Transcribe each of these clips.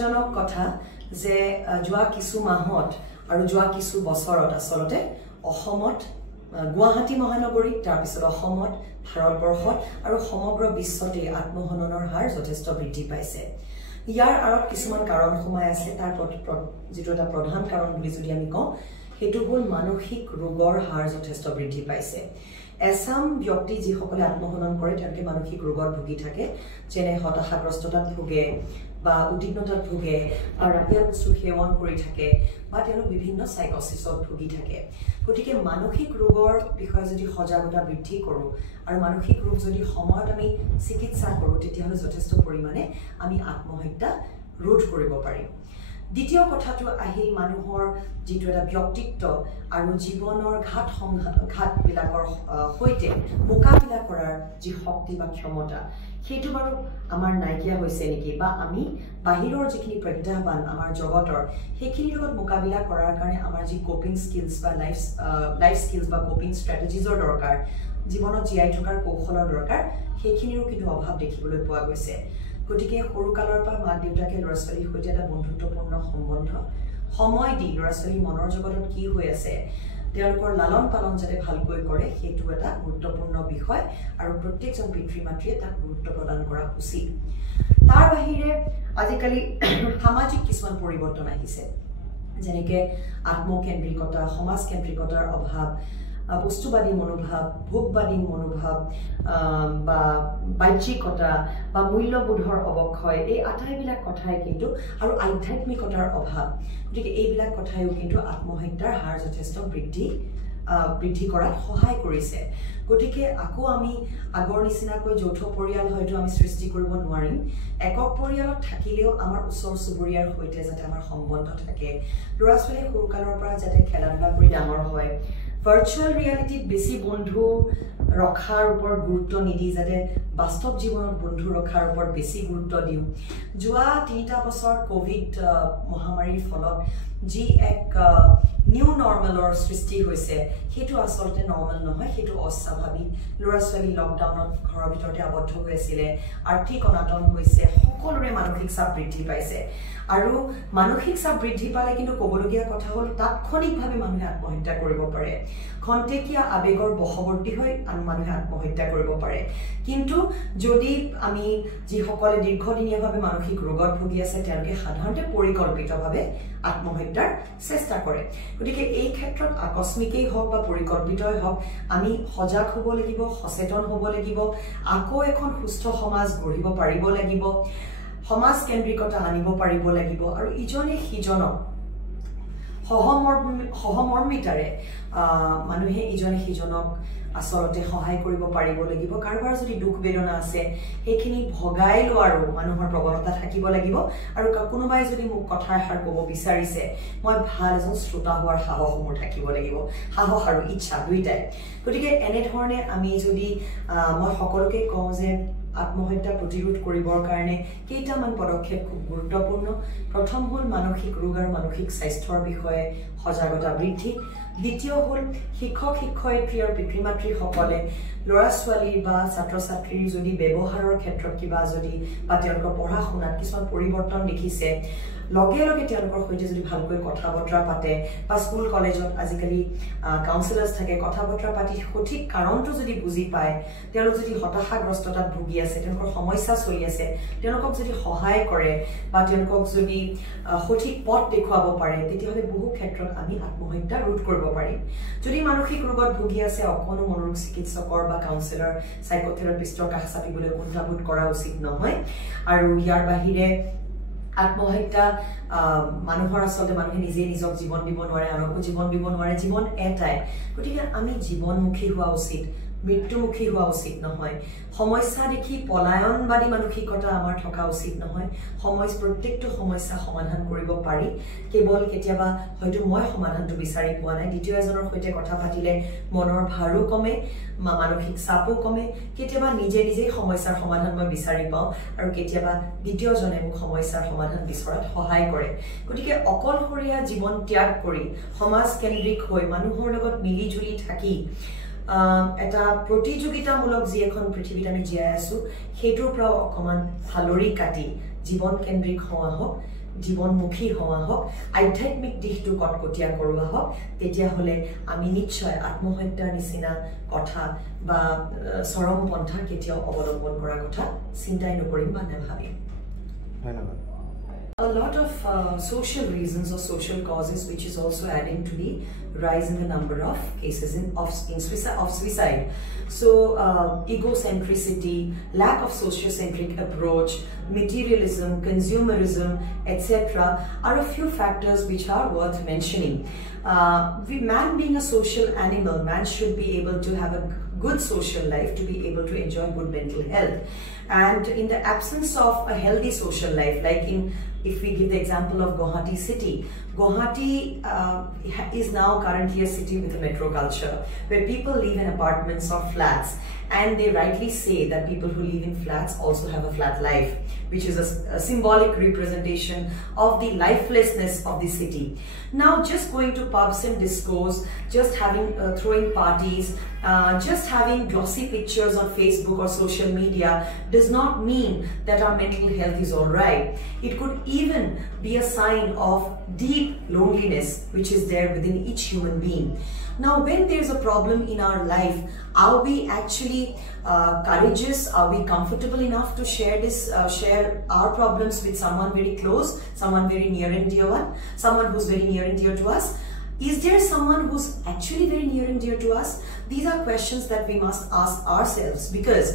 জনক কথা যে যোৱা কিছু মাহত আৰু যোৱা কিছু বছৰত আসলতে অসমত গুৱাহাটী মহানগৰীত তাৰ পিছত অসমত ভাৰতবৰ্ষত আৰু সমগ্ৰ বিশ্বতে আত্মহননৰ হাৰ যথেষ্ট বৃদ্ধি পাইছে ইয়াৰ আৰত কিছুমান কাৰণ সোমাই আছে তাৰ যেটো এটা প্ৰধান কাৰণ বুলি যদি আমি কওঁ হেতু হ'ল মানসিক ৰোগৰ হাৰ যথেষ্ট বৃদ্ধি পাইছে এসাম ব্যক্তি যি সকলে আত্মহনন কৰে তেওঁলোকে মানসিক ৰোগত ভুগি থাকে যেনে হতাশাগ্ৰস্ততাত ভুগে বা উদ্বিগ্নতাত ভুগে আৰু ৰাতিয়া বস্তু সেৱন কৰি থাকে বা তেওঁলোক বিভিন্ন সাইকোসিছত ভুগি থাকে গতিকে মানসিক ৰোগৰ বিষয়ে যদি সজাগতা বৃদ্ধি কৰোঁ আৰু মানসিক ৰোগ যদি সময়ত আমি চিকিৎসা কৰোঁ তেতিয়াহ'লে যথেষ্ট পৰিমাণে আমি আত্মহত্যা ৰোধ কৰিব পাৰিম দ্বিতীয় কথাটো আহিল মানুহৰ যেটো এটা ব্যক্তিত্ব আৰু জীৱনৰ ঘাটবিলাকৰ হৈতে মোকাবিলা কৰাৰ যি শক্তি বা ক্ষমতা সেইটো বাৰু আমাৰ নাইকিয়া হৈছে নেকি বা আমি বাহিৰৰ যিখিনি প্ৰত্যাহ্বান আমাৰ জগতৰ সেইখিনিৰ লগত মোকাবিলা কৰাৰ কাৰণে আমাৰ যি কোপিং স্কিলছ বা লাইফ স্কিলছ বা কোপিং ষ্ট্ৰেটেজিজৰ দৰকাৰ জীৱনত জীয়াই থকাৰ কৌশলৰ দৰকাৰ সেইখিনিৰো কিন্তু অভাৱ দেখিবলৈ পোৱা গৈছে গতিকে সৰুকালৰ পৰা মাক দেউতাকে ল'ৰা ছোৱালীৰ সৈতে এটা বন্ধুত্বপূৰ্ণ সম্বন্ধ সময় দি ল'ৰা ছোৱালীৰ মনৰ জগতত কি হৈ আছে তেওঁলোকৰ লালন পালন যাতে ভালকৈ কৰে সেইটো এটা গুৰুত্বপূৰ্ণ বিষয় আৰু প্ৰত্যেকজন পিতৃ মাতৃয়ে তাক গুৰুত্ব প্ৰদান কৰা উচিত তাৰ বাহিৰে আজিকালি সামাজিক কিছুমান পৰিৱৰ্তন আহিছে যেনেকৈ আত্মকেন্দ্ৰিকতা সমাজকেন্দ্ৰিকতাৰ অভাৱ বস্তুবাদী মনোভাৱ ভোগবাদী মনোভাৱ বা বাহ্যিকতা বা মূল্যবোধৰ অৱক্ষয় এই আটাইবিলাক কথাই কিন্তু আৰু আধ্যাত্মিকতাৰ অভাৱ গতিকে এইবিলাক কথাইও কিন্তু আত্মহত্যাৰ হাৰ যথেষ্ট বৃদ্ধি কৰাত সহায় কৰিছে গতিকে আকৌ আমি আগৰ নিচিনাকৈ যৌথ পৰিয়াল হয়তো আমি সৃষ্টি কৰিব নোৱাৰিম একক পৰিয়ালত থাকিলেও আমাৰ ওচৰ চুবুৰীয়াৰ সৈতে যাতে আমাৰ সম্বন্ধ থাকে ল'ৰা ছোৱালী সৰুকালৰ পৰা যাতে খেলা ধূলা কৰি ডাঙৰ হয় ভাৰ্চুৱেল ৰিয়েলিটিত বেছি বন্ধু ৰখাৰ ওপৰত গুৰুত্ব নিদি যাতে বাস্তৱ জীৱনত বন্ধু ৰখাৰ ওপৰত বেছি গুৰুত্ব দিওঁ যোৱা ৩টা বছৰ কোভিড মহামাৰীৰ ফলত যি এক নিউ নৰ্মেলৰ সৃষ্টি হৈছে সেইটো আসলতে নৰ্মেল নহয় সেইটো অস্বাভাৱিক ল'ৰা ছোৱালী লকডাউনত ঘৰৰ ভিতৰতে আবদ্ধ হৈ আছিলে আৰ্থিক অনাটন হৈছে সকলোৰে মানসিক চাপ বৃদ্ধি পাইছে আৰু মানসিক চাপ বৃদ্ধি পালে কিন্তু ক'বলগীয়া কথা হ'ল তাৎক্ষণিকভাৱে মানুহে আত্মহত্যা কৰিব পাৰে খন্তেকীয়া আবেগৰ বশৱৰ্তী হৈ মানুহে আত্মহত্যা কৰিব পাৰে কিন্তু যদি আমি যিসকলে দীৰ্ঘদিনীয়াভাৱে মানসিক ৰোগত ভুগি আছে তেওঁলোকে সাধাৰণতে পৰিকল্পিতভাৱে আত্মহত্যাৰ চেষ্টা কৰে গতিকে এই ক্ষেত্ৰত আকস্মিকেই হওক বা পৰিকল্পিতই হওক আমি সজাগ হ'ব লাগিব সচেতন হ'ব লাগিব আকৌ এখন সুস্থ সমাজ গঢ়িব পাৰিব লাগিব সমাজ কেন্দ্ৰিকতা আনিব পাৰিব লাগিব আৰু ইজনে সিজনক সহমৰ্মিতাৰে মানুহে ইজনে সিজনক আসলতে সহায় কৰিব পাৰিব লাগিব কাৰোবাৰ যদি দুখ বেদনা আছে সেইখিনি ভগাই লোৱাৰো মানুহৰ প্ৰৱণতা থাকিব লাগিব আৰু কোনোবাই যদি মোক কথা এষাৰ ক'ব বিচাৰিছে মই ভাল এজন শ্ৰোতা হোৱাৰ সাহস মোৰ থাকিব লাগিব সাহস আৰু ইচ্ছা দুইটাই গতিকে এনেধৰণে আমি যদি মই সকলোকে কওঁ যে আত্মহত্যা প্ৰতিৰোধ কৰিবৰ কাৰণে কেইটামান পদক্ষেপ খুব গুৰুত্বপূৰ্ণ প্ৰথম হ'ল মানসিক ৰোগ আৰু মানসিক স্বাস্থ্যৰ বিষয়ে সজাগতা বৃদ্ধি দ্বিতীয় হ'ল শিক্ষক শিক্ষয়িত্ৰী আৰু পিতৃ মাতৃসকলে ল'ৰা ছোৱালীৰ বা ছাত্ৰ ছাত্ৰীৰ যদি ব্যৱহাৰৰ ক্ষেত্ৰত কিবা যদি বা তেওঁলোকৰ পঢ়া শুনাত কিছুমান পৰিৱৰ্তন দেখিছে লগে লগে তেওঁলোকৰ সৈতে যদি ভালকৈ কথা বতৰা পাতে বা স্কুল কলেজত আজিকালি কাউন্সিলাৰ্ছ থাকে কথা বতৰা পাতি সঠিক কাৰণটো যদি বুজি পায় তেওঁলোক যদি হতাশাগ্ৰস্ততাত ভুগি আছে তেওঁলোকৰ সমস্যা চলি আছে তেওঁলোকক যদি সহায় কৰে বা তেওঁলোকক যদি সঠিক পথ দেখুৱাব পাৰে তেতিয়াহ'লে বহু ক্ষেত্ৰত আমি আত্মহত্যা ৰোধ কৰিব পাৰিম যদি মানসিক ৰোগত ভুগি আছে অকণো মনোৰোগ চিকিৎসকৰ বা কাউন্সিলাৰ সাইকোথেৰাপিষ্টৰ কাষ চাপিবলৈ কুণ্ঠাবোধ কৰা উচিত নহয় আৰু ইয়াৰ বাহিৰে আত্মহত্যা মানুহৰ আসলতে মানুহে নিজে নিজক জীৱন দিব নোৱাৰে আনকো জীৱন দিব নোৱাৰে জীৱন এটাই গতিকে আমি জীৱনমুখী হোৱা উচিত মৃত্যুমুখী হোৱা উচিত নহয় সমস্যা দেখি পলায়নবাদী মানসিকতা আমাৰ থকা উচিত নহয় প্ৰত্যেকটো সমস্যা সমাধান কৰিব পাৰি কেৱল কেতিয়াবা হয়তো মই সমাধানটো বিচাৰি পোৱা নাই দ্বিতীয় এজনৰ সৈতে কথা পাতিলে মনৰ ভাৰো কমে মানসিক চাপো কমে কেতিয়াবা নিজে নিজেই সমস্যাৰ সমাধান মই বিচাৰি পাওঁ আৰু কেতিয়াবা দ্বিতীয়জনে মোক সমস্যাৰ সমাধান বিচৰাত সহায় কৰে গতিকে অকলশৰীয়া জীৱন ত্যাগ কৰি সমাজকেন্দ্ৰিক হৈ মানুহৰ লগত মিলি জুলি থাকি এটা প্ৰতিযোগিতামূলক যি এখন পৃথিৱীত আমি জীয়াই আছো সেইটোৰ পৰা অকমান ফালৰি কাটি জীৱন কেন্দ্ৰিক হোৱা হোক জীৱনমুখী হোৱা হওক আধ্যাত্মিক দিশটো কটকটীয়া কৰোৱা হওক তেতিয়াহ'লে আমি নিশ্চয় আত্মহত্যাৰ নিচিনা কথা বা চৰম পন্থা কেতিয়াও অৱলম্বন কৰাৰ কথা চিন্তাই নকৰিম বা নেভাবিম ধন্যবাদ A lot of social reasons or social causes which is also adding to the rise in the number of cases of suicide. So egocentricity, lack of sociocentric approach, materialism, consumerism, etc. are a few factors which are worth mentioning. Man being a social animal, man should be able to have a good social life to be able to enjoy good mental health. And in the absence of a healthy social life, like if we give the example of Guwahati city, Guwahati is now currently a city with a metro culture where people live in apartments or flats, and they rightly say that people who live in flats also have a flat life, which is a symbolic representation of the lifelessness of the city. Now just going to pubs and discos, just having throwing parties, just having glossy pictures on Facebook or social media does not mean that our mental health is all right. It could even be a sign of deep loneliness which is there within each human being. Now when there's a problem in our life, are we actually courageous? Are we comfortable enough to share our problems with someone very close, someone very near and dear someone who's very near and dear to us? Is there someone who's actually very near and dear to us? These are questions that we must ask ourselves, because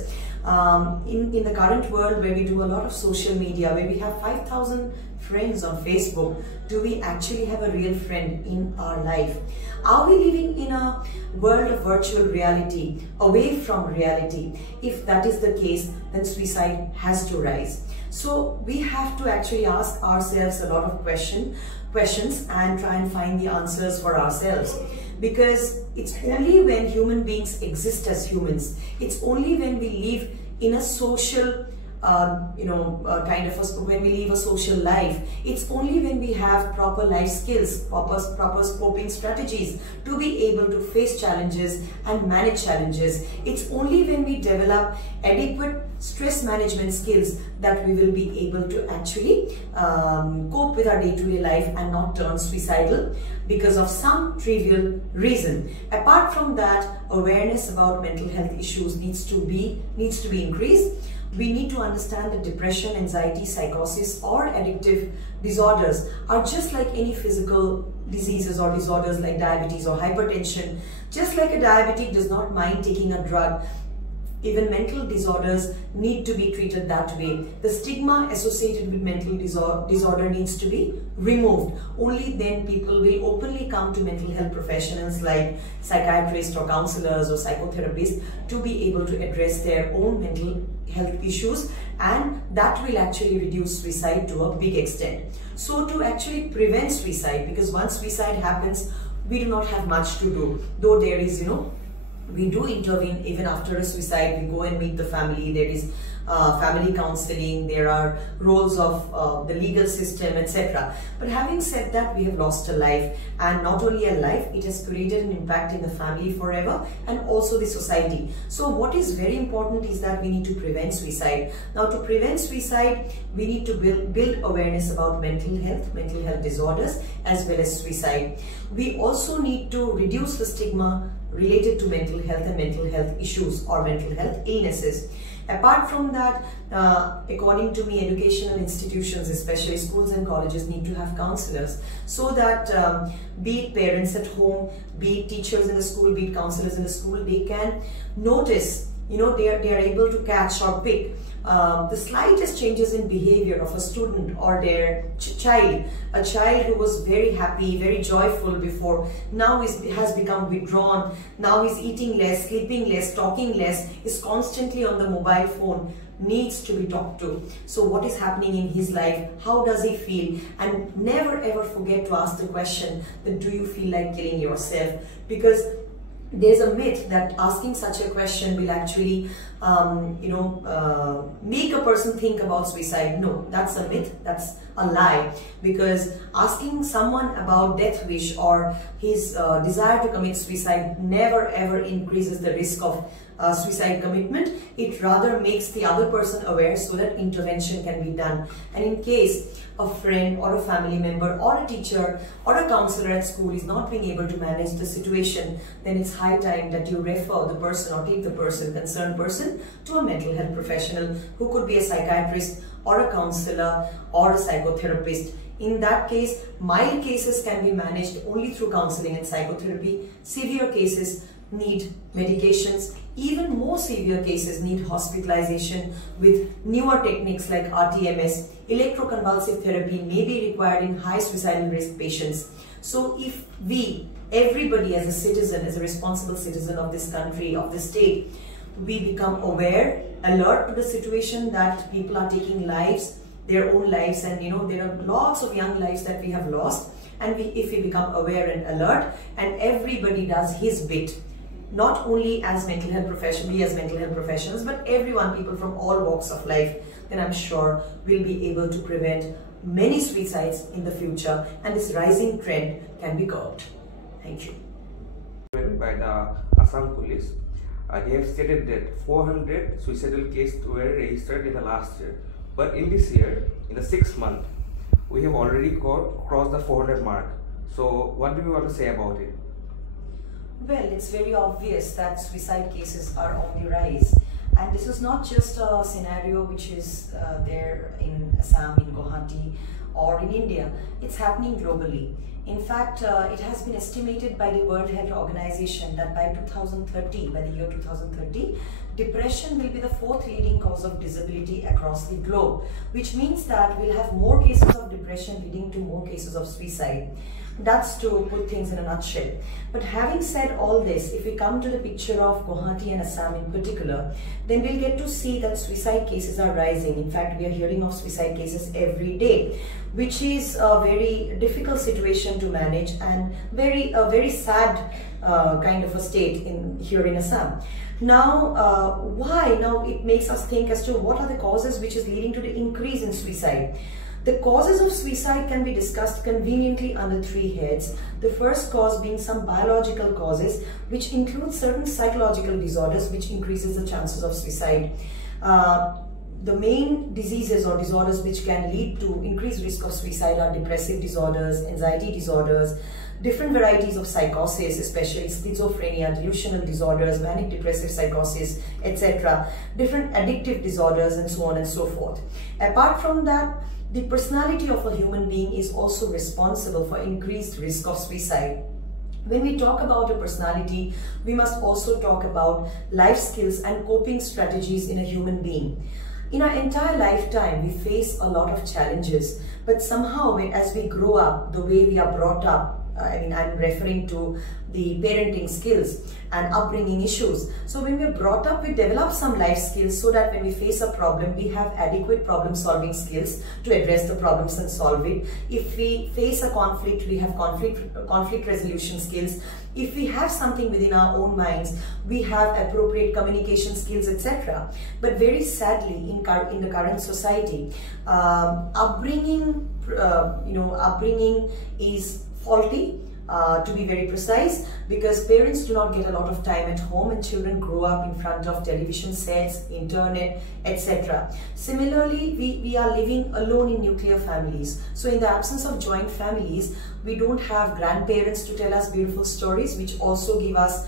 in the current world where we do a lot of social media, where we have 5,000 friends on Facebook, do we actually have a real friend in our life? Are we living in a world of virtual reality, away from reality? If that is the case, then suicide has to rise. So we have to actually ask ourselves a lot of questions and try and find the answers for ourselves. Because it's only when human beings exist as humans, it's only when we live in a social when we live a social life, it's only when we have proper life skills, proper coping strategies to be able to face challenges and manage challenges. It's only when we develop adequate stress management skills that we will be able to actually cope with our day-to-day life and not turn suicidal because of some trivial reason. Apart from that, awareness about mental health issues needs to be increased. We need to understand that depression, anxiety, psychosis or addictive disorders are just like any physical diseases or disorders like diabetes or hypertension. Just like a diabetic does not mind taking a drug, even mental disorders need to be treated that way. The stigma associated with mental disorder needs to be removed. Only then people will openly come to mental health professionals like psychiatrists or counselors or psychotherapists to be able to address their own mental health issues, and that will actually reduce suicide to a big extent. So to actually prevent suicide, because once suicide happens, we do not have much to do, though there is, we do intervene even after a suicide. We go and meet the family. There is family counseling. There are roles of the legal system, etc. But having said that, we have lost a life, and not only a life, it has created an impact in the family forever and also the society. So what is very important is that we need to prevent suicide. Now to prevent suicide, we need to build awareness about mental health disorders as well as suicide. We also need to reduce the stigma related to mental health and mental health issues or mental health illnesses. Apart from that, according to me, educational institutions, especially schools and colleges, need to have counselors, so that be it parents at home, be it teachers in the school, be it counselors in the school, they can notice, they are able to catch or pick the slightest changes in behavior of a student or their child. A child who was very happy, very joyful before, now has become withdrawn, now is eating less, sleeping less, talking less, is constantly on the mobile phone, needs to be talked to. So what is happening in his life? How does he feel? And never ever forget to ask the question that, do you feel like killing yourself? Because there's a myth that asking such a question will actually make a person think about suicide. No, that's a myth, that's a lie, because asking someone about death wish or his desire to commit suicide never ever increases the risk of suicide commitment. It rather makes the other person aware so that intervention can be done. And in case a friend or a family member or a teacher or a counselor at school is not being able to manage the situation, then it's high time that you refer the person or take the concerned person to a mental health professional who could be a psychiatrist or a counselor or a psychotherapist. In that case, mild cases can be managed only through counseling and psychotherapy. Severe cases need medications. Even more severe cases need hospitalization with newer techniques like RTMS. Electroconvulsive therapy may be required in high suicidal risk patients. So if everybody as a citizen, as a responsible citizen of this country, of the state, we become aware, alert to the situation that people are taking lives, their own lives, and there are lots of young lives that we have lost, and if we become aware and alert, and everybody does his bit, not only as mental health professionals, but everyone, people from all walks of life, then I'm sure we'll be able to prevent many suicides in the future, and this rising trend can be curbed. Thank you. By the Assam police, they have stated that 400 suicidal cases were registered in the last year. But in this year, in the 6th month, we have already crossed the 400 mark. So what do you want to say about it? Well, it's very obvious that suicide cases are on the rise. And this is not just a scenario which is there in Assam, in Guwahati, or in India. It's happening globally. In fact, it has been estimated by the World Health Organization that by 2030, by the year 2030, depression will be the 4th leading cause of disability across the globe, which means that we'll have more cases of depression leading to more cases of suicide. That's to put things in a nutshell. But having said all this, if we come to the picture of Guwahati and Assam in particular, then we'll get to see that suicide cases are rising. In fact, we are hearing of suicide cases every day, which is a very difficult situation to manage and a very sad kind of a state here in Assam. Now, why? Now it makes us think as to what are the causes which is leading to the increase in suicide. The causes of suicide can be discussed conveniently under 3 heads. The first cause being some biological causes, which include certain psychological disorders, which increases the chances of suicide. The main diseases or disorders which can lead to increased risk of suicide are depressive disorders, anxiety disorders, different varieties of psychosis, especially schizophrenia, delusional disorders, manic depressive psychosis, etc., different addictive disorders, and so on and so forth. Apart from that, the personality of a human being is also responsible for increased risk of suicide. When we talk about a personality, we must also talk about life skills and coping strategies in a human being. In our entire lifetime, we face a lot of challenges, but somehow as we grow up, the way we are brought up, I'm referring to the parenting skills and upbringing issues. So when we're brought up, we develop some life skills so that when we face a problem, we have adequate problem solving skills to address the problems and solve it. If we face a conflict, we have conflict resolution skills. If we have something within our own minds, we have appropriate communication skills, etc. But very sadly, in the current society, upbringing is faulty, to be very precise, because parents do not get a lot of time at home and children grow up in front of television sets, internet, etc. Similarly, we are living alone in nuclear families. So in the absence of joint families, we don't have grandparents to tell us beautiful stories, which also give us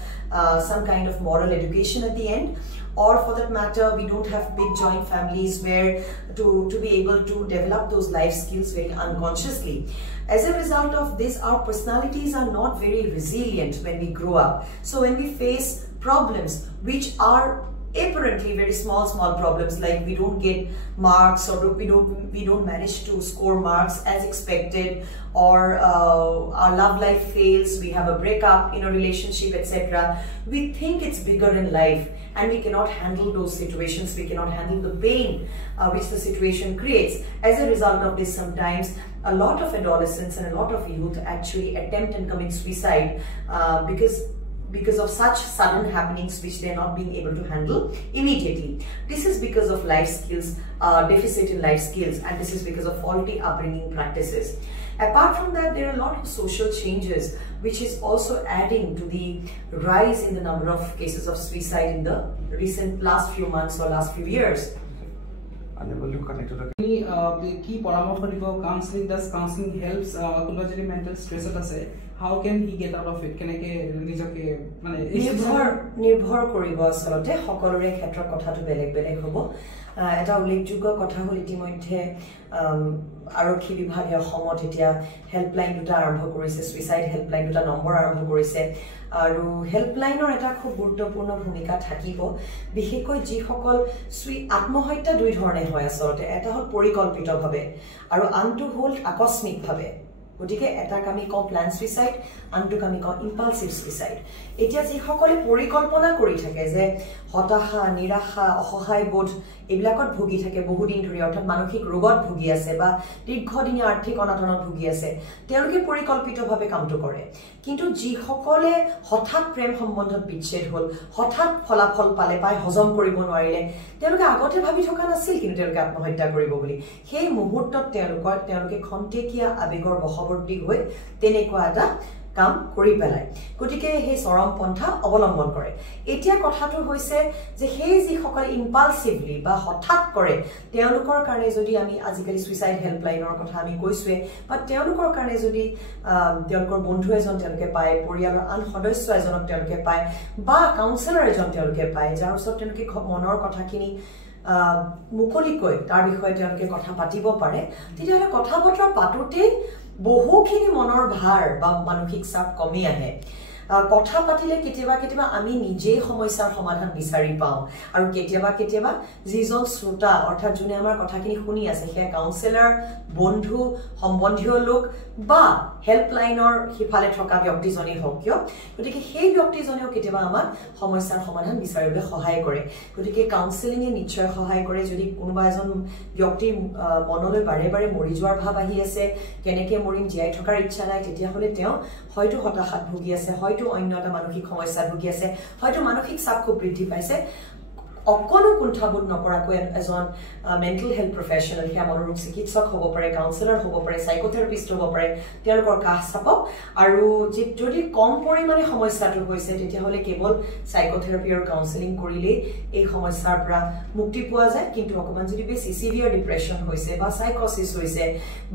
some kind of moral education at the end. Or for that matter, we don't have big joint families where to be able to develop those life skills very unconsciously. As a result of this, our personalities are not very resilient when we grow up. So when we face problems which are apparently very small problems, like we don't get marks, or we don't manage to score marks as expected, or our love life fails, we have a breakup in a relationship, etc. We think it's bigger in life and we cannot handle those situations, we cannot handle the pain which the situation creates. As a result of this, sometimes a lot of adolescents and a lot of youth actually attempt and commit suicide because because of such sudden happenings which they are not being able to handle immediately. This is because of life skills, deficit in life skills, and this is because of faulty upbringing practices. Apart from that, there are a lot of social changes which is also adding to the rise in the number of cases of suicide in the last few months or last few years. Key paramount counseling. Does counseling helps mental stress? How can he get out of it? Can I নিৰ্ভৰ কৰিব আসলতে সকলোৰে ক্ষেত্ৰত কথাটো বেলেগ বেলেগ হ'ব এটা উল্লেখযোগ্য কথা হ'ল ইতিমধ্যে আৰক্ষী বিভাগে অসমত এতিয়া হেল্পলাইন দুটা আৰম্ভ কৰিছে সুইসাইড হেল্পলাইন দুটা নম্বৰ আৰম্ভ কৰিছে আৰু হেল্পলাইনৰ এটা খুব গুৰুত্বপূৰ্ণ ভূমিকা থাকিব বিশেষকৈ যিসকল আত্মহত্যা দুই ধৰণে হয় আসলতে এটা হ'ল পৰিকল্পিতভাৱে আৰু আনটো হ'ল আকস্মিকভাৱে গতিকে এটা কামি কম প্ল্যান সুইসাইড আনটো কামি কম ইম্পালসিভ সুইসাইড এতিয়া যি সকলে পৰিকল্পনা কৰি থাকে যে হতাশা নিৰাশা অসহায় বোধ এবিলাকত ভুগি থাকে বহুদিন ধৰি অৰ্থাৎ মানসিক ৰোগত ভুগি আছে বা দীৰ্ঘদিনীয়া আৰ্থিক অনাটনত ভুগি আছে তেওঁলোকে পৰিকল্পিতভাৱে কামটো কৰে কিন্তু যি সকলে হঠাৎ প্ৰেম সম্বন্ধত বিচ্ছেদ হ'ল হঠাৎ ফলাফল পালে পাই হজম কৰিব নোৱাৰিলে তেওঁলোকে আগতে ভাবি থকা নাছিল কিন্তু তেওঁলোকে আত্মহত্যা কৰিব বুলি সেই মুহূৰ্তত তেওঁলোকে খন্তেকীয়া আবেগৰ বশৱৰ্তী হৈ তেনেকুৱা এটা কাম কৰি পেলাই গতিকে সেই চৰম পন্থা অৱলম্বন কৰে এতিয়া কথাটো হৈছে যে সেই যি সকল ইম্পালসিভলি বা হঠাৎ কৰে তেওঁলোকৰ কাৰণে যদি আমি আজিকালি সুইসাইড হেল্পলাইনৰ কথা আমি কৈছোৱে বা তেওঁলোকৰ কাৰণে যদি তেওঁলোকৰ বন্ধু এজন তেওঁলোকে পায় পৰিয়ালৰ আন সদস্য এজনক তেওঁলোকে পায় বা কাউন্সেলৰ এজন তেওঁলোকে পায় যাৰ ওচৰত তেওঁলোকে মনৰ কথাখিনি মুকলিকৈ তাৰ বিষয়ে তেওঁলোকে কথা পাতিব পাৰে তেতিয়াহ'লে কথা বতৰা পাতোতে বহুখিনি মনৰ ভাৰ বা মানসিক চাপ কমি আহে কথা পাতিলে কেতিয়াবা আমি নিজেই সমস্যাৰ সমাধান বিচাৰি পাওঁ আৰু কেতিয়াবা যিজন শ্ৰোতা অৰ্থাৎ যোনে আমাৰ কথাখিনি শুনি আছে সেয়া কাউন্সেলৰ বন্ধু সম্বন্ধীয় লোক বা হেল্পলাইনৰ হিফালে থকা ব্যক্তিজনী হওক কিয় গতিকে সেই ব্যক্তিজনেও কেতিয়াবা আমাক সমস্যাৰ সমাধান বিচাৰিবলৈ সহায় কৰে গতিকে কাউন্সেলিঙে নিশ্চয় সহায় কৰে যদি কোনোবা এজন ব্যক্তিৰ মনলৈ বাৰে বাৰে মৰি যোৱাৰ ভাৱ আহি আছে কেনেকৈ মৰিম জীয়াই থকাৰ ইচ্ছা নাই তেতিয়াহ'লে তেওঁ হয়তো হতাশাত ভুগি আছে হয়তো অন্য এটা মানসিক সমস্যাত ভুগি আছে হয়তো মানসিক চাপ খুব বৃদ্ধি পাইছে অকনো কুণ্ঠাবোধ নকৰাকৈ এজন মেণ্টেল হেল্থ প্ৰফেশ্যনেল সেয়া মনোৰোগ চিকিৎসক হ'ব পাৰে কাউন্সেলৰ হ'ব পাৰে সাইকোথেৰাপিষ্ট হ'ব পাৰে তেওঁলোকৰ কাষ চাপক আৰু যদি কম পৰিমাণে সমস্যাটো হৈছে তেতিয়াহ'লে কেৱল সাইকোথেৰাপি আৰু কাউন্সেলিং কৰিলেই এই সমস্যাৰ পৰা মুক্তি পোৱা যায় কিন্তু অকমান যদি বেছি সিভিয়াৰ ডিপ্ৰেশ্যন হৈছে বা সাইকোচিছ হৈছে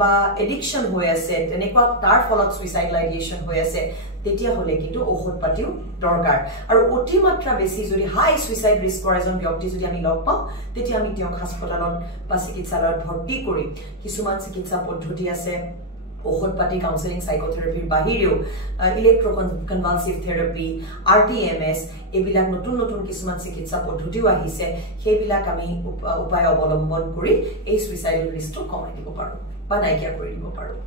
বা এডিকশ্যন হৈ আছে তেনেকুৱা তাৰ ফলত সুইসাইড আইডিয়েশ্যন হৈ আছে তেতিয়াহ'লে কিন্তু ঔষধ পাতিও দৰকাৰ আৰু অতিমাত্ৰা বেছি যদি হাই সুইসাইড ৰিস্কৰ এজন ব্যক্তি যদি আমি লগ পাওঁ তেতিয়া আমি তেওঁক হাস্পতালত বা চিকিৎসালয়ত ভৰ্তি কৰি কিছুমান চিকিৎসা পদ্ধতি আছে ঔষধ পাতি কাউন্সেলিং সাইকোথেৰাপিৰ বাহিৰেও ইলেক্ট্ৰকনভালচিভ থেৰাপি RTMS এইবিলাক নতুন কিছুমান চিকিৎসা পদ্ধতিও আহিছে সেইবিলাক আমি উপায় অৱলম্বন কৰি এই সুইসাইডৰ ৰিস্কটো কমাই দিব পাৰোঁ বা নাইকিয়া কৰি দিব পাৰোঁ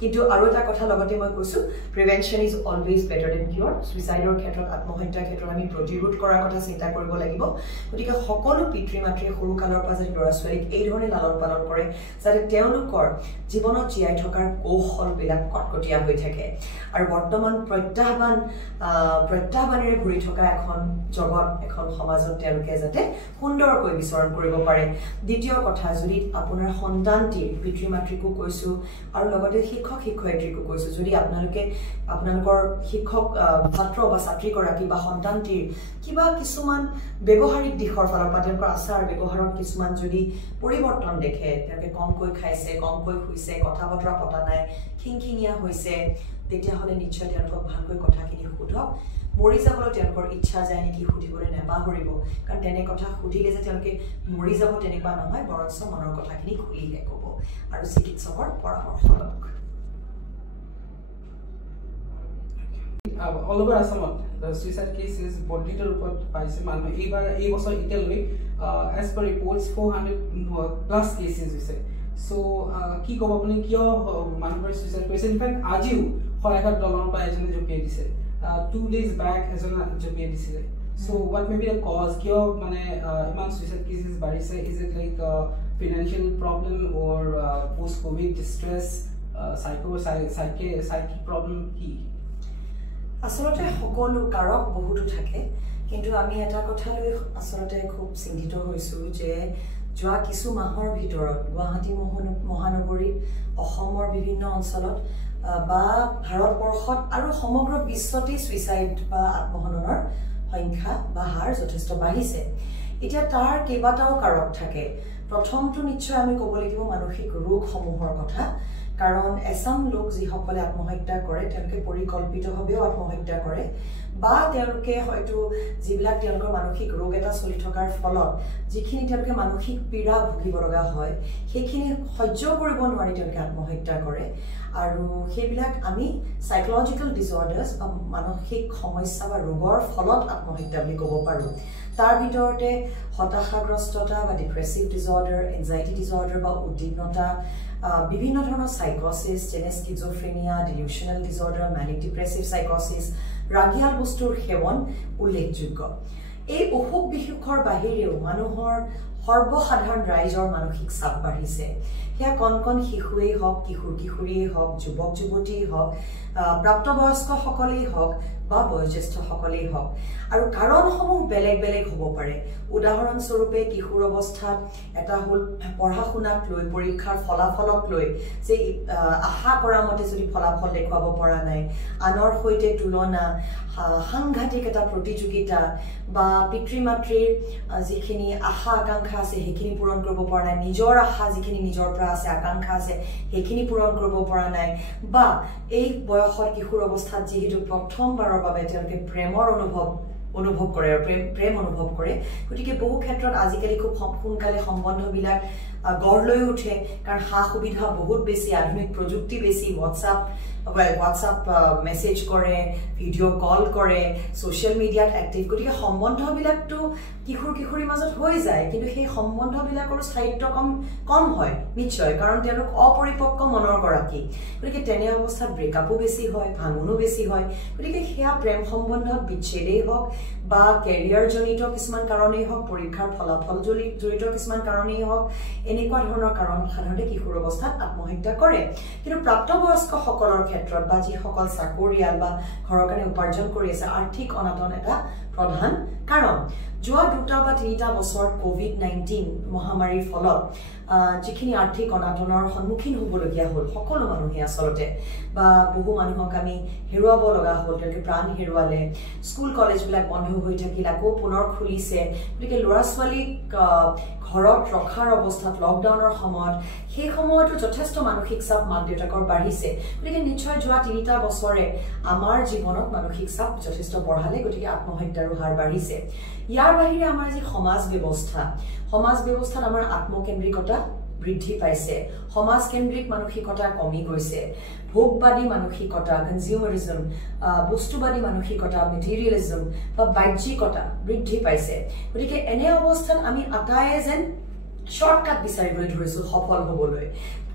কিন্তু আৰু এটা কথা লগতে মই কৈছো প্ৰিভেনশন ইজ অলৱেজ বেটাৰ দেন কিউৰ সুইসাইডৰ ক্ষেত্ৰত আত্মহত্যাৰ ক্ষেত্ৰত আমি প্ৰতিৰোধ কৰাৰ কথা চিন্তা কৰিব লাগিব গতিকে সকলো পিতৃ মাতৃয়ে সৰু কালৰ পৰা যদি ল'ৰা ছোৱালীক এই ধৰণে লালন পালন কৰে যাতে তেওঁলোকৰ জীৱনত জীয়াই থকাৰ কৌশলবিলাক কটকটীয়া হৈ থাকে আৰু বৰ্তমান প্ৰত্যাহ্বানেৰে ভৰি থকা এখন জগত এখন সমাজত তেওঁলোকে যাতে সুন্দৰকৈ বিচৰণ কৰিব পাৰে দ্বিতীয় কথা যদি আপোনাৰ সন্তানটিৰ পিতৃ মাতৃকো কৈছো আৰু লগতে শিক্ষক শিক্ষয়িত্ৰীকো কৈছো যদি আপোনালোকৰ শিক্ষক ছাত্ৰ বা ছাত্ৰীগৰাকী বা সন্তানটিৰ কিবা কিছুমান ব্যৱহাৰিক দিশৰ ফালৰ পৰা তেওঁলোকৰ আচাৰ ব্যৱহাৰত কিছুমান যদি পৰিৱৰ্তন দেখে তেওঁলোকে কমকৈ খাইছে কমকৈ শুইছে কথা বতৰা পতা নাই খিংখিঙীয়া হৈছে তেতিয়াহ'লে নিশ্চয় তেওঁলোকক ভালকৈ কথাখিনি সোধক মৰি যাবলৈ তেওঁলোকৰ ইচ্ছা যায় নেকি সুধিবলৈ নাপাহৰিব কাৰণ তেনে কথা সুধিলে যে তেওঁলোকে মৰি যাব তেনেকুৱা নহয় বৰঞ্চ মনৰ কথাখিনি খুলিহে ক'ব আৰু চিকিৎসকৰ পৰামৰ্শ লওক all over Assam, the suicide cases বৰ্ধিত ৰূপত পাইছে মানুহ এই বছৰ এতিয়ালৈ as per reports 400 plus cases হৈছে so কি ক'ব আপুনি কিয় মানুহবোৰে সুইসাইড কৰিছে ইনফেক্ট আজিও খৰাঘাট দলৰ পৰা এজনে জপিয়াই দিছে 2 days back এজনে জপিয়াই দিছিলে so what may be the cause কিয় মানে ইমান সুইসাইড cases বাঢ়িছে is it like financial problem or post covid distress psychic problem কি আসলতে সকলো কাৰক বহুতো থাকে কিন্তু আমি এটা কথা লৈ আসলতে খুব চিন্তিত হৈছো যে যোৱা কিছু মাহৰ ভিতৰত গুৱাহাটী মহানগৰীত অসমৰ বিভিন্ন অঞ্চলত বা ভাৰতবৰ্ষত আৰু সমগ্ৰ বিশ্বতে সুইসাইড বা আত্মহননৰ সংখ্যা বা হাৰ যথেষ্ট বাঢ়িছে এতিয়া তাৰ কেইবাটাও কাৰক থাকে প্ৰথমটো নিশ্চয় আমি ক'ব লাগিব মানসিক ৰোগসমূহৰ কথা কাৰণ এছাম লোক যিসকলে আত্মহত্যা কৰে তেওঁলোকে পৰিকল্পিতভাৱেও আত্মহত্যা কৰে বা তেওঁলোকে হয়তো যিবিলাক তেওঁলোকৰ মানসিক ৰোগ এটা চলি থকাৰ ফলত যিখিনি তেওঁলোকে মানসিক পীড়া ভুগিব লগা হয় সেইখিনি সহ্য কৰিব নোৱাৰি তেওঁলোকে আত্মহত্যা কৰে আৰু সেইবিলাক আমি সাইকোলজিক্যাল ডিসঅৰ্ডাৰ্স বা মানসিক সমস্যা বা ৰোগৰ ফলত আত্মহত্যা বুলি ক'ব পাৰো তাৰ ভিতৰতে হতাশাগ্ৰস্ততা বা ডিপ্ৰেছিভ ডিসঅৰ্ডাৰ এনজাইটি ডিসঅৰ্ডাৰ বা উদ্বিগ্নতা বিভিন্ন ধৰণৰ সাইকোসিস যেনে schizophrenia delusional disorder manic depressive সাইকোসিস ৰাগিয়াল বস্তুৰ সেৱন উল্লেখযোগ্য এই অসুখ বিসুখৰ বাহিৰেও মানুহৰ সৰ্বসাধাৰণ ৰাইজৰ মানসিক চাপ বাঢ়িছে হেয়া কণ শিশুৱেই হওক কিশোৰীয়েই হওক যুৱক যুৱতীয়েই হওক প্ৰাপ্তবয়স্ক সকলেই হওক বা বয়োজ্যেষ্ঠ সকলেই হওক আৰু কাৰণসমূহ বেলেগ বেলেগ হ'ব পাৰে উদাহৰণ স্বৰূপে কিশোৰ অৱস্থাত এটা হল পঢ়া শুনাক লৈ পৰীক্ষাৰ ফলাফলক লৈ যে আশা কৰা মতে যদি ফলাফল দেখুৱাব পৰা নাই আনৰ সৈতে তুলনা সাংঘাতিক এটা প্ৰতিযোগিতা বা পিতৃ মাতৃৰ যিখিনি আশা আকাংক্ষা আছে সেইখিনি পূৰণ কৰিব পৰা নাই নিজৰ আশা যিখিনি নিজৰ পৰা আছে আকাংক্ষা আছে সেইখিনি পূৰণ কৰিব পৰা নাই বা এই বয়সৰ কিশোৰ অৱস্থাত যেহেতু প্ৰথমবাৰৰ বাবে তেওঁলোকে প্ৰেমৰ অনুভৱ কৰে আৰু প্ৰেম অনুভৱ কৰে গতিকে বহু ক্ষেত্ৰত আজিকালি খুব সোনকালে সম্বন্ধবিলাক গঢ় লৈ উঠে কাৰণ সা সুবিধা বহুত বেছি আধুনিক প্ৰযুক্তি বেছি WhatsApp মেসেজ কৰে ভিডিও কল কৰে সোশ্যাল মিডিয়াত এক্টিভ গতিকে সম্বন্ধবিলাকটো কিশোৰীৰ মাজত হৈ যায় কিন্তু সেই সম্বন্ধবিলাকৰ স্থায়িত্ব কম হয় নিশ্চয় কাৰণ তেওঁলোক অপৰিপক্ক মনৰ গৰাকী গতিকে তেনে অৱস্থাত ব্ৰেকআপো বেছি হয় ভাঙনো বেছি হয় গতিকে সেয়া প্ৰেম সম্বন্ধত বিচ্ছেদেই হওক বা কেৰিয়াৰ জনিত কিছুমান কাৰণেই হওক পৰীক্ষাৰ ফলাফল জড়িত কিছুমান কাৰণেই হওক এনেকুৱা ধৰণৰ কাৰণ সাধাৰণতে কিশোৰ অৱস্থাত আত্মহত্যা কৰে কিন্তু প্ৰাপ্তবয়স্ক সকলৰ ক্ষেত্ৰত বা যিসকল চাকৰিয়াল বা ঘৰৰ কাৰণে উপাৰ্জন কৰি আছে আৰ্থিক অনাটন এটা প্ৰধান কাৰণ যোৱা 2 বা 3 বছৰ কোভিড-19 মহামাৰীৰ ফলত যিখিনি আৰ্থিক অনাটনৰ সন্মুখীন হ'বলগীয়া হ'ল সকলো মানুহে আসলতে বা বহু মানুহক আমি হেৰুৱাব লগা হ'ল তেওঁলোকে প্ৰাণ হেৰুৱালে স্কুল কলেজবিলাক বন্ধ হৈ থাকিল আকৌ পুনৰ খুলিছে গতিকে ল'ৰা ছোৱালীক ঘৰত ৰখাৰ অৱস্থাত লকডাউনৰ সময়ত সেই সময়তো যথেষ্ট মানসিক চাপ মাক দেউতাকৰ বাঢ়িছে গতিকে নিশ্চয় যোৱা 3 বছৰে আমাৰ জীৱনত মানসিক চাপ যথেষ্ট বঢ়ালে গতিকে আত্মহত্যাৰ হাৰ বাঢ়িছে ইয়াৰ বাহিৰে আমাৰ যি সমাজ ব্যৱস্থাত আমাৰ আত্মকেন্দ্ৰিকতা বৃদ্ধি পাইছে সমাজ কেন্দ্ৰিক মানসিকতা কমি গৈছে ভোগবাদী মানসিকতা কনজিউমাৰিজম বস্তুবাদী মানসিকতা মেটেৰিয়েলিজম বা বাহ্যিকতা বৃদ্ধি পাইছে গতিকে এনে অৱস্থাত আমি আটায়ে যেন শৰ্টকাট বিচাৰিবলৈ ধৰিছো সফল হ'বলৈ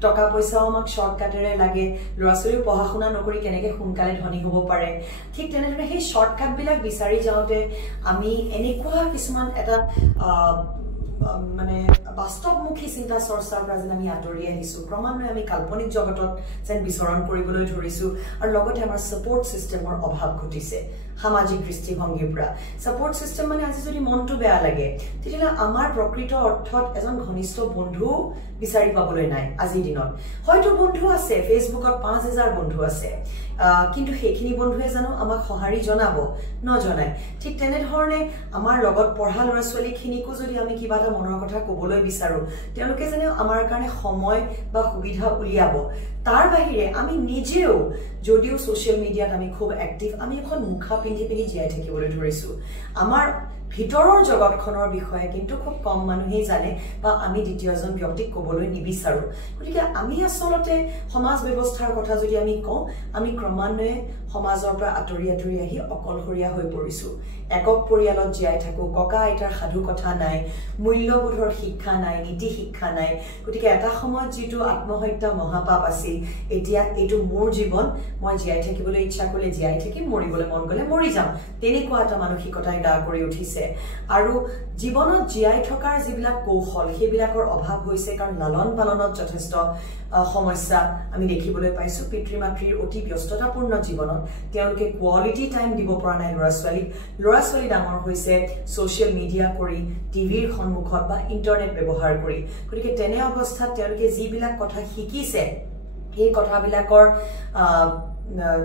টকা পইচাও আমাক শৰ্টকাটেৰে লাগে ল'ৰা ছোৱালীও পঢ়া শুনা নকৰি কেনেকৈ সোনকালে ধনী হ'ব পাৰে ঠিক তেনেদৰে সেই শৰ্টকাট বিলাক বিচাৰি যাওঁতে আমি এনেকুৱা কিছুমান এটা মানে বাস্তৱমুখী চিন্তা চৰ্চাৰ পৰা যেন আমি আঁতৰি আহিছো ক্ৰমান্বয়ে আমি কাল্পনিক জগতত যেন বিচৰণ কৰিবলৈ ধৰিছো আৰু লগতে আমাৰ সাপোৰ্ট সিস্টেমৰ অভাৱ ঘটিছে সামাজিক দৃষ্টিভংগীৰ পৰা সাপোৰ্ট সিস্টেম মানে আজি যদি মনটো বেয়া লাগে তেতিয়া আমাৰ প্ৰকৃত অৰ্থত এজন ঘনিষ্ঠ বন্ধু বিচাৰি পাবলৈ নাই আজিৰ দিনত হয়তো বন্ধু আছে ফেসবুকত 5000 বন্ধু আছে কিন্তু সেইখিনি বন্ধুৱে জানো আমাক সহাৰি জনাব নজনায় ঠিক তেনে ধৰণে আমাৰ লগত পঢ়া ল'ৰা ছোৱালীখিনিকো যদি আমি কিবা এটা মনৰ কথা ক'বলৈ বিচাৰো তেওঁলোকে জানো আমাৰ কাৰণে সময় বা সুবিধা উলিয়াব তাৰ বাহিৰে আমি নিজেও যদিও সোশ্যাল মিডিয়াত আমি খুব এক্টিভ আমি এখন মুখা পিন্ধি জীয়াই থাকিবলৈ ধৰিছো আমাৰ ভিতৰৰ জগতখনৰ বিষয়ে কিন্তু খুব কম মানুহেই জানে বা আমি দ্বিতীয়জন ব্যক্তিক ক'বলৈ নিবিচাৰো গতিকে আমি আসলতে সমাজ ব্যৱস্থাৰ কথা যদি আমি কওঁ আমি ক্ৰমান্বয়ে সমাজৰ পৰা আঁতৰি আহি অকলশৰীয়া হৈ পৰিছো একক পৰিয়ালত জীয়াই থাকো ককা আইতাৰ সাধু কথা নাই মূল্যবোধৰ শিক্ষা নাই নীতি শিক্ষা নাই গতিকে এটা সময়ত যিটো আত্মহত্যা মহাপাপ আছিল আছিল এতিয়া এটো মোৰ জীৱন মই জিয়াই থাকিবলৈ ইচ্ছা কৰিলে জিয়াই থাকিম মৰিবলৈ মন গলে মৰি যাম তেনেকুৱা এটা মানসিকতাই গা কৰি উঠিছে আৰু জীৱনত জিয়াই থকাৰ যিবিলাক কৌশল সেইবিলাকৰ অভাৱ হৈছে কাৰণ লালন পালনত যথেষ্ট সমস্যা আমি দেখিবলৈ পাইছো পিতৃ মাতৃৰ অতি ব্যস্ততাপূৰ্ণ জীৱনত তেওঁলোকে কোৱালিটি টাইম দিব পৰা নাই ল'ৰা ছোৱালী ডাঙৰ হৈছে সোশ্যাল মিডিয়া কৰি টিভিৰ সন্মুখত বা ইন্টাৰনেট ব্যৱহাৰ কৰি গতিকে তেনে অৱস্থাত তেওঁলোকে যিবিলাক কথা শিকিছে এই কথাবিলাকৰ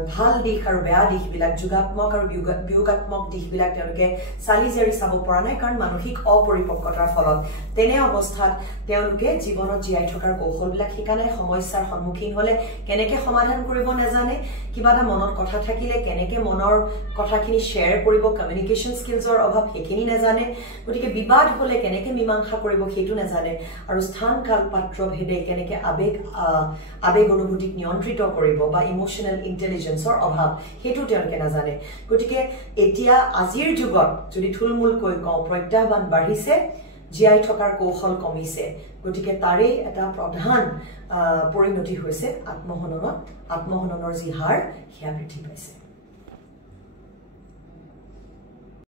ভাল দিশ আৰু বেয়া দিশবিলাক যোগাত্মক আৰু বিয়োগাত্মক দিশবিলাক তেওঁলোকে চালি জাৰি চাব পৰা নাই কাৰণ মানসিক অপৰিপক্কতাৰ ফলত তেনে অৱস্থাত তেওঁলোকে জীৱনত জীয়াই থকাৰ কৌশলবিলাক শিকা নাই সমস্যাৰ সন্মুখীন হলে কেনেকৈ সমাধান কৰিব নাজানে কিবা এটা মনত কথা থাকিলে কেনেকৈ মনৰ কথাখিনি শ্বেয়াৰ কৰিব কমিউনিকেশ্যন স্কিলছৰ অভাৱ সেইখিনি নাজানে গতিকে বিবাদ হলে কেনেকৈ মীমাংসা কৰিব সেইটো নাজানে আৰু স্থান কাল পাত্ৰ ভেদে কেনেকৈ আবেগ অনুভূতিক নিয়ন্ত্ৰিত কৰিব বা ইমোচনেল ইন্টেলিজেন্সৰ অভাৱ হেতু তেওঁলোকে নাজানে গতিকে এতিয়া আজিৰ যুগত যদি থুলমূলকৈ কওঁ প্ৰত্যাহ্বান বাঢ়িছে জিয়াই থকাৰ কৌশল কমিছে গতিকে তাৰে এটা প্ৰধান পৰিণতি হৈছে আত্মহননৰ যি হাৰ সেয়া বৃদ্ধি পাইছে